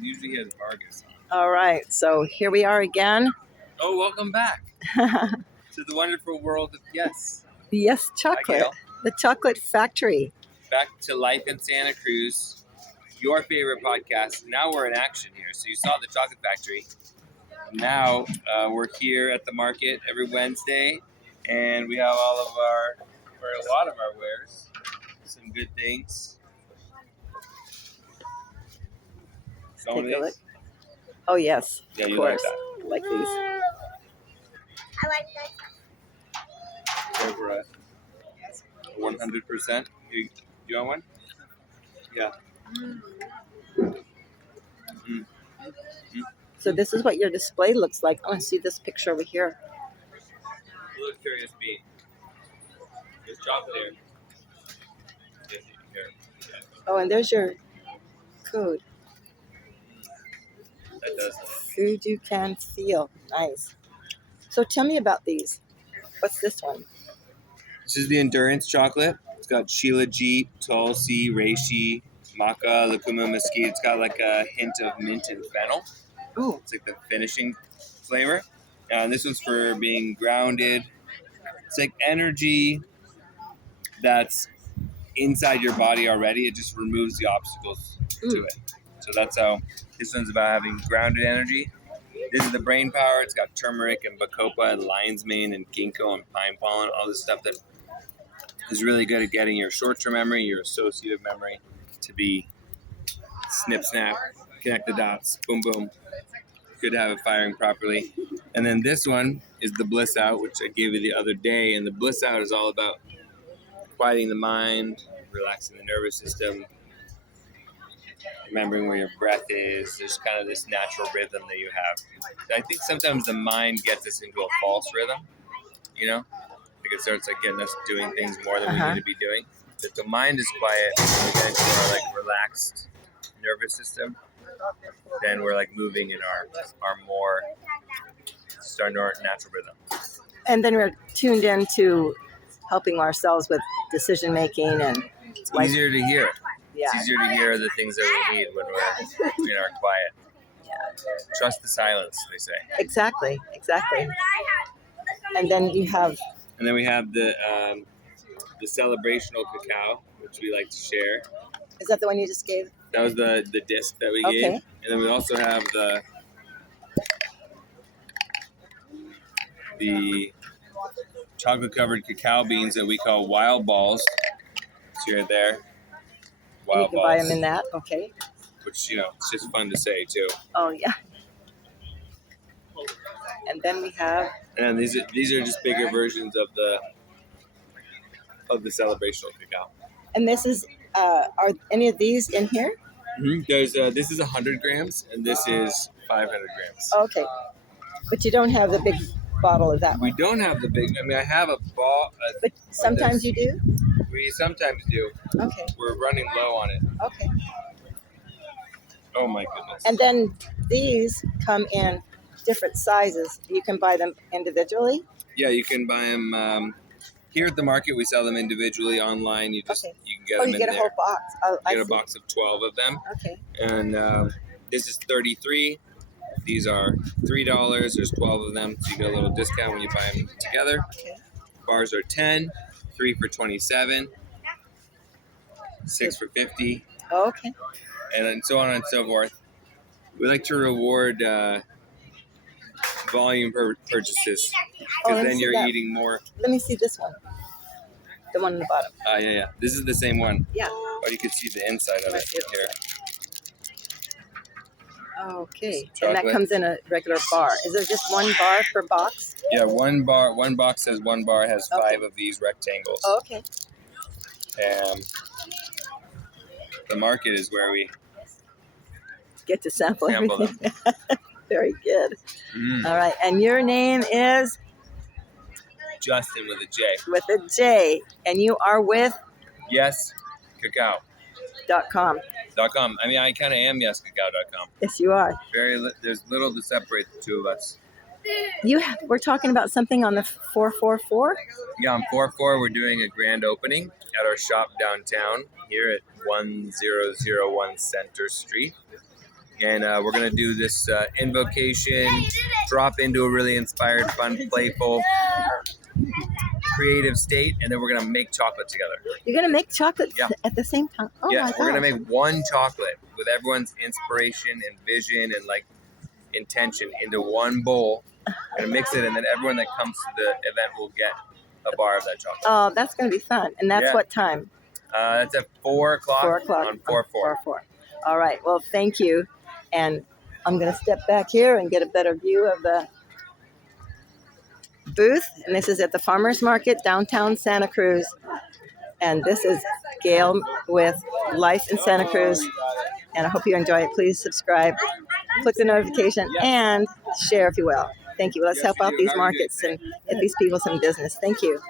Usually he has Vargas on. All right, so here we are again. Oh, welcome back to the wonderful world of YES. YES Hi, Chocolate, Gail. the chocolate factory. Back to life in Santa Cruz, your favorite podcast. Now we're in action here. So you saw the chocolate factory. Now we're here at the market every Wednesday, and we have all of our, or a lot of our wares, some good things. Some of Take a look. these. Oh yes, Yeah, of you course. like that. Like these. I like that. Over at 100%. You want one? Yeah. Mm. So this is what your display looks like. I want to see this picture over here. A little curious bee. There's chocolate here. Yes, you can hear it. Oh, and there's your code. That does. Food you can feel. Nice. So tell me about these. What's this one? This is the endurance chocolate. It's got Shilajit, Tulsi, Reishi, Maca, Lucuma, Mesquite. It's got like a hint of mint and fennel. Oh, It's like the finishing flavor. This one's for being grounded. It's like energy that's inside your body already. It just removes the obstacles to it. So that's how this one's about having grounded energy. This is the brain power. It's got turmeric and bacopa and lion's mane and ginkgo and pine pollen, all this stuff that is really good at getting your short-term memory, your associative memory to be snip, snap, connect the dots, boom, boom. Good to have it firing properly. And then this one is the Bliss Out, which I gave you the other day. And the Bliss Out is all about quieting the mind, relaxing the nervous system, remembering where your breath is. There's kind of this natural rhythm that you have. I think sometimes the mind gets us into a false rhythm, you know? Like it starts like getting us doing things more than we need to be doing. If the mind is quiet, we get into our like relaxed nervous system, then we're like moving in our more just our natural rhythm. and then we're tuned into helping ourselves with decision making and It's easier to hear. yeah. It's easier to hear the things that we need when we're in our quiet. Trust the silence, they say. Exactly. And then you have And then we have the celebrational cacao, which we like to share. is that the one you just gave? That was the disc that we Okay. gave. And then we also have the chocolate covered cacao beans that we call wild balls. See right there. And Wild you can buy balls. them in that. Okay. Which, it's just fun to say too. Oh yeah. And then we have And these are just bigger versions of the celebrational cacao. and this is are any of these in here? Mm-hmm. There's this is 100 grams and this is 500 grams. Okay. But you don't have the big bottle of that We one. don't have the big. I mean, I have a ball. But sometimes you do? We sometimes do. Okay. We're running low on it. Okay. Oh my goodness. And then these come in different sizes. You can buy them individually. Yeah, you can buy them here at the market. We sell them individually. Online, you Okay. can get Oh, them you in get a there. whole box. Oh, I You get a see. box of 12 of them, Okay. and this is 33. These are $3. There's 12 of them, so you get a little discount when you buy them together. Okay. Bars are 10, 3 for 27, 6 for 50, Oh, okay. and then so on and so forth. We like to reward volume purchases Oh, because let me then see you're that. eating more. Let me see this one. The one on the bottom. Yeah. This is the same one. Yeah. But you can see the inside of it Let's see. here. Okay. Some And that chocolate. comes in a regular bar. Is there just one bar per box? Yeah, one box has one bar, has Okay. 5 of these rectangles. Oh, okay. And the market is where we Get to sample sample them. everything. Very good. All right. And your name is Justin with a J. with a J. And you are with Yes, Cacao.com. .com. I mean, I kind of am YesCacao.com. Yes, you are. There's little to separate the two of us. We're talking about something on the 444? Yeah, on 4-4, we're doing a grand opening at our shop downtown here at 1001 Center Street. And we're going to do this invocation, drop into a really inspired, fun, playful, creative state, and then we're going to make chocolate together. You're going to make chocolate Yeah. at the same time? Oh Yeah, my we're going gosh. to make one chocolate with everyone's inspiration and vision and like intention into one bowl. We're going to mix it, and then everyone that comes to the event will get a bar of that chocolate. Oh, that's going to be fun. And that's Yeah. what time? That's at 4 o'clock, 4 o'clock. on 4/4. 4/4. All right. Well, thank you. And I'm going to step back here and get a better view of the booth. And this is at the Farmers Market, downtown Santa Cruz. And this is Gail with Life in Santa Cruz. And I hope you enjoy it. Please subscribe, click the notification, and share if you will. Thank you. Let's help out these markets and get these people some business. Thank you.